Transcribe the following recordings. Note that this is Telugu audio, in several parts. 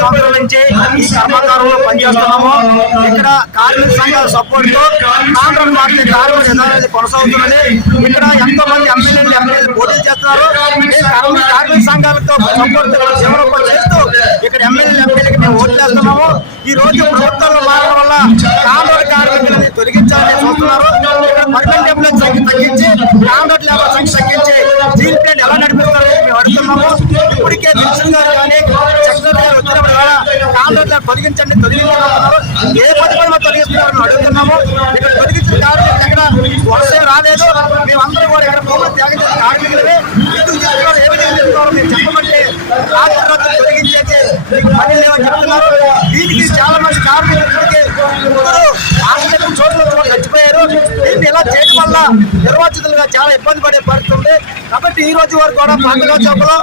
సంవత్సరాల నుంచి ఈ కర్మాగారంలో పనిచేస్తున్నాము. ఇక్కడ కార్మిక సంఘాల సపోర్ట్తో కాంట్రాక్ట్ పార్టీ కార్మిక విధానాన్ని కొనసాగుతున్నది. ఇక్కడ ఎంతో మంది ఎమ్మెల్యేలు ఎమ్మెల్యేలు పోటీ చేస్తున్నారు. కార్మిక సంఘాలతో సపోర్ట్ జీవనోపాధి చేస్తూ ఇక్కడ ఎమ్మెల్యేలు ఎమ్మెల్యేకి మేము ఓట్లు వేస్తున్నాము. ఈ రోజు ప్రభుత్వంలో మారడం వల్ల కాంట్రాక్ట్ కార్మికులని తొలగించాలని చూస్తున్నారు. పర్మనెంట్ ఎంప్లాయ్ సంఖ్య తగ్గించి కాంట్రాక్ట్ లేబర్ సంఖ్య తగ్గించి జీల్ ప్లాంట్ ఎలా నడిపిస్తారని మేము అడుగుతున్నాము. ఇప్పటికే నిల్సన్ గారు కానీ సెక్రటరీ గారు వచ్చినప్పుడు కూడా కాంట్రాక్ట్ తొలగించండి తొలగించాలన్నారు ఏ పథకం తొలగిస్తున్నారని మేము అడుగుతున్నాము. ఇక్కడ తొలగించిన కార్మికులు ఎక్కడ? వలసే రాలేదు. మేమందరూ కూడా ఇక్కడ భూములు త్యాగం చేసిన కార్మికులవే ఎందుకు ఏ విధంగా చెప్తున్నారో మీరు చెప్పమంటే ఆ తర్వాత తొలగించేది పని లేవని చెప్తున్నారు. దీనికి చాలా మంది కార్మికులు కూడా నిర్వాచితులుగా చాలా ఇబ్బంది పడే పరిస్థితుంది. కాబట్టి ఈ రోజు వరకు కూడా పండుగ చౌకలో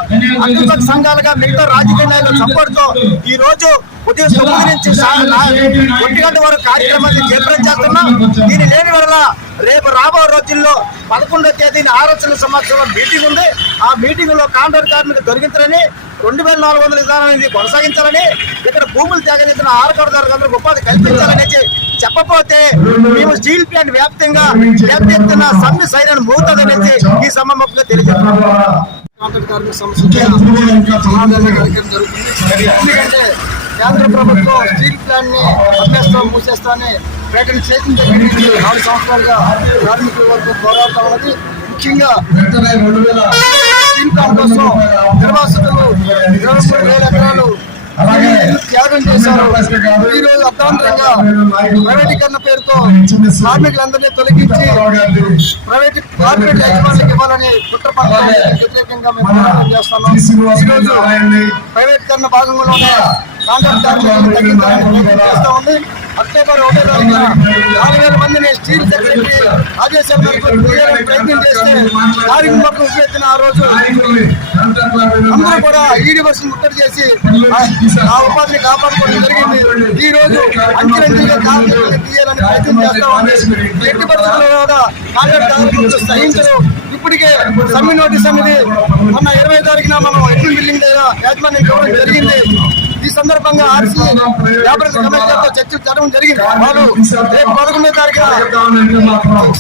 అగ్నిపక్ష సంఘాలుగా మిగతా రాజకీయ నాయకులు సపోర్ట్తో ఈ రోజు ఉదయం తొమ్మిది నుంచి ఒంటి గంట వరకు కార్యక్రమాన్ని జయప్రదం చేస్తున్నాం. దీని లేని వల్ల రేపు రాబో రోజుల్లో పదకొండో తేదీని ఆలోచన సమక్షంలో మీటింగ్ ఉంది. ఆ మీటింగ్లో కాంట్రాక్ట్ కార్మికులు దొరికించాలని రెండు వేల నాలుగు వందల విధానాన్ని కొనసాగించాలని ఇక్కడ భూములు త్యాగనిచ్చిన ఆరకొడదారులందరూ ఉపాధి కల్పించాలనేసి చెప్పపోతే మేము స్టీల్ ప్లాంట్ వ్యాప్తంగా పెద్ద ఎత్తున సమ్మె సైరన్ మూతదనేసి ఈ సమాముఖంగా తెలియజేస్తున్నాం. జరుగుతుంది ఎందుకంటే కేంద్ర ప్రభుత్వం స్టీల్ ప్లాంట్ని అమ్మేస్తాం మూసేస్తానే ప్రకటన చేసిన నాలుగు సంవత్సరాలుగా కార్మికుల వరకు పోరాడుతూ ఉన్నది ముఖ్యంగా స్టీల్ ప్లాంట్ కోసం నిర్వాసితులు ఇరవై మూడు వేల ఎకరాలు ఇల్లు త్యాగం చేశారు. ఈ రోజు అర్థాంతరంగా ప్రైవేటీకరణ పేరుతో కార్మికులందరినీ తొలగించి ప్రైవేట్ కార్పొరేట్ యజమానులకు ఇవ్వాలని కుట్ర పథకానికి వ్యతిరేకంగా మేము పోరాటం చేస్తున్నాం. ఈ రోజు ప్రైవేటీకరణ భాగంలోనే కాంట్రాక్ట్ ఉంది. అక్టోబర్ ఒకటో తారీఖున నాలుగు వేల మందిని స్టీల్ సెక్రటరీ ఆదేశాల మేరకు ప్రయత్నం చేస్తే కార్మిక పట్ల ఉపయోగించిన ఆ రోజు అందరూ కూడా ఈడీ వర్షం ముట్టడి చేసి ఆ- ఉపాధిని కాపాడుకోవడం జరిగింది. ఈ రోజు అంచెలంచెలుగా కార్మికులను తీయాలని ప్రయత్నం చేస్తామని ఎట్టి పరిస్థితుల్లో కూడా కాంట్రాక్ట్ కార్మికులు సహించరు. ఇప్పటికే సమ్మె నోటీస్ అనేది మొన్న ఇరవై తారీఖున మనం ఎట్టి బిల్డింగ్ దగ్గర యాజమాన్యం ఇవ్వడం జరిగింది. సందర్భంగా ఆర్సీ వ్యాపార కమిటీలతో చర్చలు జరగడం జరిగింది. వాళ్ళు రేపు పదకొండో తారీఖున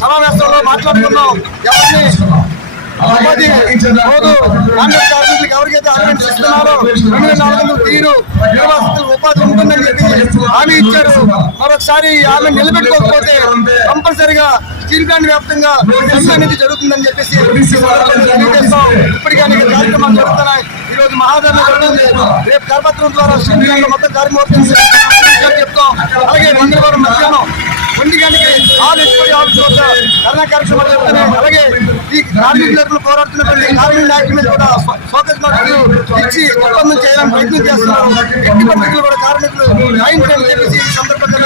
సమావేశంలో మాట్లాడుకున్నాం ఎవరిని ఉపాధి రోజు కాంట్రాక్ట్ కార్మికులకు ఎవరికైతే అలవెన్స్ ఇస్తున్నారో రెండు వేల నాలుగు వందలు తీరు ఉపాధి ఉంటుందని చెప్పి హామీ ఇచ్చారు. మరొకసారి హామీ నిలబెట్టుకోకపోతే కంపల్సరిగా స్టీల్ ప్లాంట్ వ్యాప్తంగా అనేది జరుగుతుందని చెప్పేసి ఇప్పటికే అనేక కార్యక్రమాలు జరుగుతున్నాయి. ఈరోజు రోజు మహాధరణ రేపు కరపత్రం ద్వారా స్టీల్ మొత్తం కార్యక్రమం చెప్తాం. అలాగే మంగళవారం మధ్యాహ్నం ఒంటి గంటకి ఆల్ ఎక్స్పై ఆఫీస్ వద్ద ధర్నా కార్యక్రమాలు జరుగుతున్నాయి అలాగే ఈ కార్మికులకు పోరాడుతున్నటువంటి కార్మిక నాయకుల మీద కూడా ఫోకస్ నోటీసులు ఇచ్చి ఒప్పందం చేయాలని ప్రయత్నం చేస్తున్నారు. ఎట్టి కూడా కార్మికులు న్యాయం చెప్పేసి ఈ సందర్భంగా